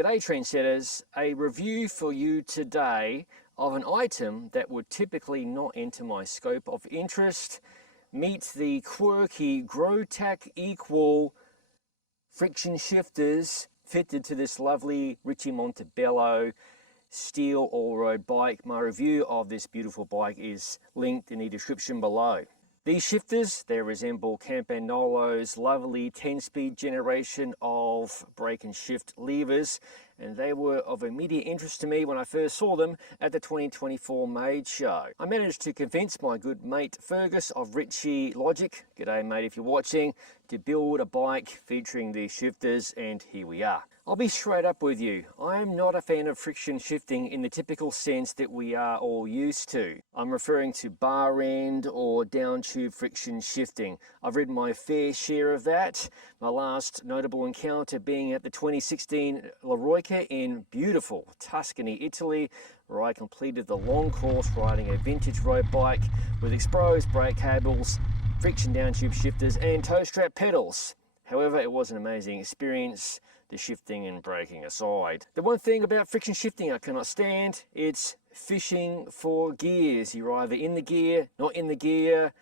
G'day trendsetters, a review for you today of an item that would typically not enter my scope of interest. Meet the quirky Growtac Equal friction shifters fitted to this lovely Richie Montebello steel all-road bike. My review of this beautiful bike is linked in the description below. These shifters, they resemble Campagnolo's lovely 10-speed generation of brake and shift levers, and they were of immediate interest to me when I first saw them at the 2024 Made Show. I managed to convince my good mate Fergus of Richie Logic, g'day mate if you're watching, to build a bike featuring these shifters, and here we are. I'll be straight up with you. I am not a fan of friction shifting in the typical sense that we are all used to. I'm referring to bar end or down tube friction shifting. I've ridden my fair share of that. My last notable encounter being at the 2016 La Roica in beautiful Tuscany, Italy, where I completed the long course riding a vintage road bike with exposed brake cables, friction down tube shifters and toe strap pedals. However, it was an amazing experience, the shifting and braking aside. The one thing about friction shifting I cannot stand, it's fishing for gears. You're either in the gear, not in the gear,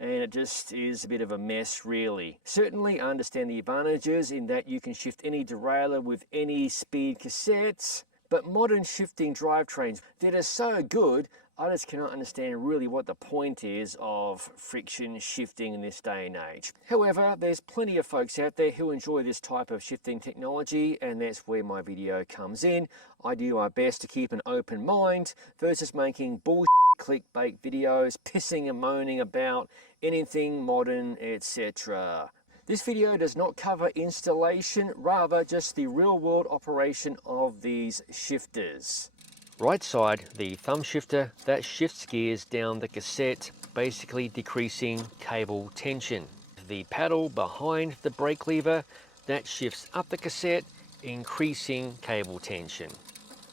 and it just is a bit of a mess really. Certainly I understand the advantages in that you can shift any derailleur with any speed cassettes, but modern shifting drivetrains that are so good, I just cannot understand really what the point is of friction shifting in this day and age. However, there's plenty of folks out there who enjoy this type of shifting technology, and that's where my video comes in. I do my best to keep an open mind versus making bullshit clickbait videos, pissing and moaning about anything modern, etc. This video does not cover installation, rather just the real-world operation of these shifters. Right side, the thumb shifter that shifts gears down the cassette, basically decreasing cable tension. The paddle behind the brake lever that shifts up the cassette, increasing cable tension.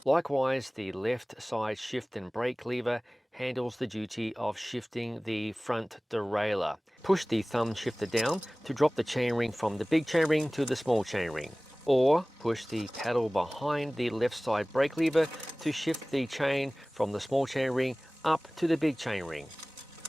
Likewise, the left side shift and brake lever handles the duty of shifting the front derailleur. Push the thumb shifter down to drop the chainring from the big chainring to the small chainring, or push the paddle behind the left side brake lever to shift the chain from the small chainring up to the big chainring.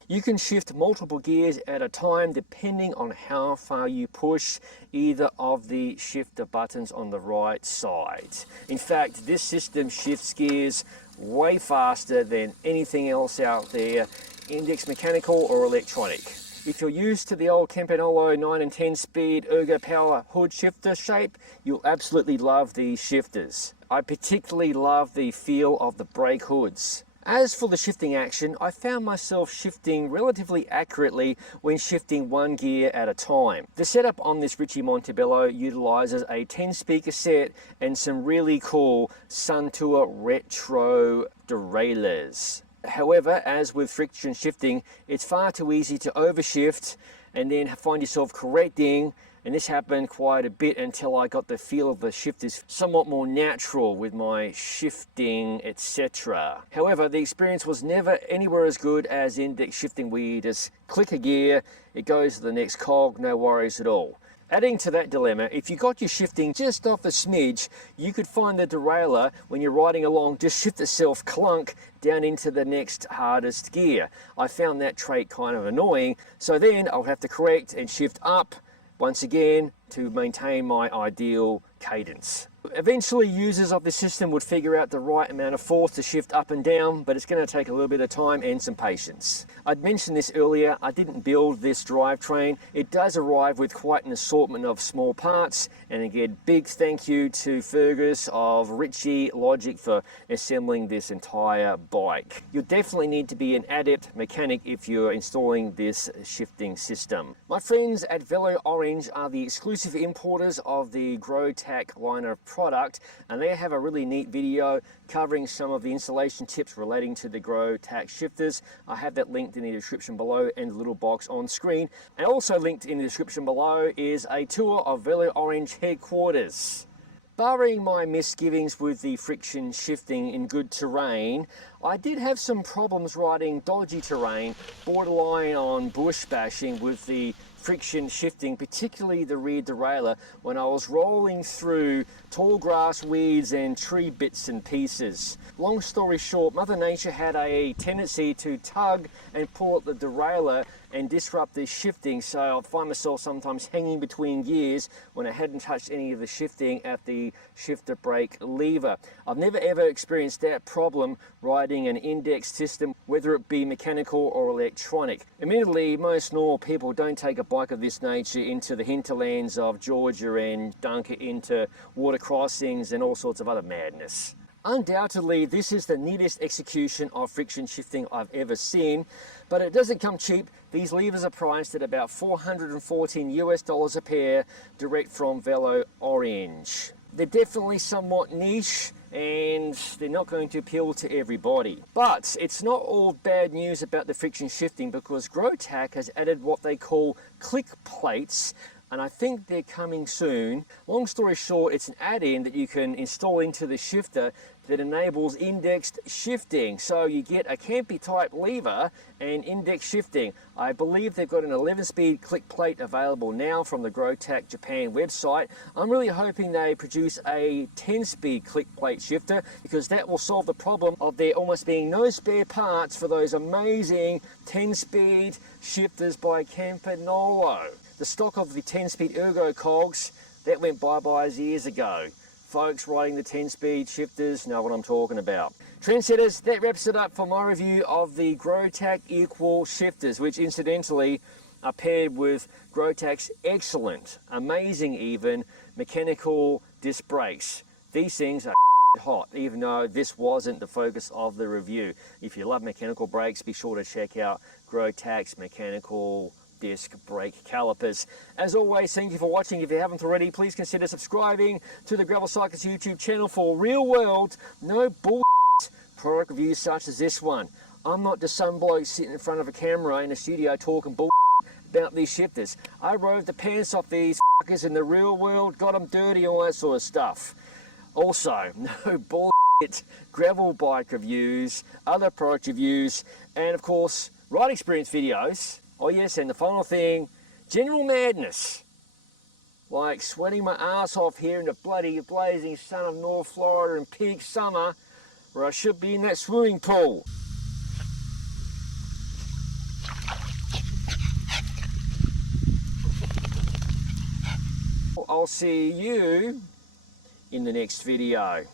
You can shift multiple gears at a time depending on how far you push either of the shifter buttons on the right side. In fact, this system shifts gears way faster than anything else out there, index mechanical or electronic. If you're used to the old Campagnolo 9 and 10 speed ergo power hood shifter shape, you'll absolutely love these shifters. I particularly love the feel of the brake hoods. As for the shifting action, I found myself shifting relatively accurately when shifting one gear at a time. The setup on this Richie Montebello utilizes a 10-speed cassette and some really cool Suntour retro derailleurs. However, as with friction shifting, it's far too easy to overshift and then find yourself correcting, and this happened quite a bit until I got the feel of the shifters somewhat more natural with my shifting, etc. However, the experience was never anywhere as good as index shifting, where you just click a gear, it goes to the next cog, no worries at all. Adding to that dilemma, if you got your shifting just off a smidge, you could find the derailleur, when you're riding along, just shift itself clunk down into the next hardest gear. I found that trait kind of annoying, so then I'll have to correct and shift up once again to maintain my ideal cadence. Eventually, users of the system would figure out the right amount of force to shift up and down, but it's going to take a little bit of time and some patience. I'd mentioned this earlier, I didn't build this drivetrain. It does arrive with quite an assortment of small parts, and again, big thank you to Fergus of Richie Logic for assembling this entire bike. You'll definitely need to be an adept mechanic if you're installing this shifting system. My friends at Velo-Orange are the exclusive importers of the Growtac line of product, and they have a really neat video covering some of the installation tips relating to the Growtac shifters. I have that linked in the description below and the little box on screen, and also linked in the description below is a tour of Velo-Orange headquarters. Barring my misgivings with the friction shifting in good terrain, I did have some problems riding dodgy terrain, borderline on bush bashing with the friction shifting, particularly the rear derailleur, when I was rolling through tall grass, weeds and tree bits and pieces. Long story short, Mother Nature had a tendency to tug and pull at the derailleur and disrupt the shifting, so I'd find myself sometimes hanging between gears when I hadn't touched any of the shifting at the shifter brake lever. I've never ever experienced that problem riding an index system, whether it be mechanical or electronic. Admittedly, most normal people don't take a bike of this nature into the hinterlands of Georgia and dunk it into water crossings and all sorts of other madness. Undoubtedly, this is the neatest execution of friction shifting I've ever seen, but it doesn't come cheap. These levers are priced at about $414 US a pair, direct from Velo-Orange. They're definitely somewhat niche and they're not going to appeal to everybody. But it's not all bad news about the friction shifting, because Growtac has added what they call click plates, and I think they're coming soon. Long story short, it's an add-in that you can install into the shifter that enables indexed shifting. So you get a campy type lever and index shifting. I believe they've got an 11-speed click plate available now from the Growtac Japan website. I'm really hoping they produce a 10-speed click plate shifter, because that will solve the problem of there almost being no spare parts for those amazing 10-speed shifters by Campanolo. The stock of the 10-speed ergo cogs, that went bye-bye years ago. Folks riding the 10-speed shifters know what I'm talking about. Trendsetters, that wraps it up for my review of the Growtac Equal Shifters, which incidentally are paired with Growtac's excellent, amazing even, mechanical disc brakes. These things are hot, even though this wasn't the focus of the review. If you love mechanical brakes, be sure to check out Growtac's mechanical disc brake calipers. As always, thank you for watching. If you haven't already, please consider subscribing to the Gravel Cyclist YouTube channel for real world, no bullshit product reviews such as this one. I'm not just some bloke sitting in front of a camera in a studio talking bullshit about these shifters. I rode the pants off these fuckers in the real world, got them dirty, all that sort of stuff. Also, no bullshit gravel bike reviews, other product reviews, and of course, ride experience videos. Oh yes, and the final thing, general madness. Like sweating my ass off here in the bloody blazing sun of North Florida in peak summer, where I should be in that swimming pool. I'll see you in the next video.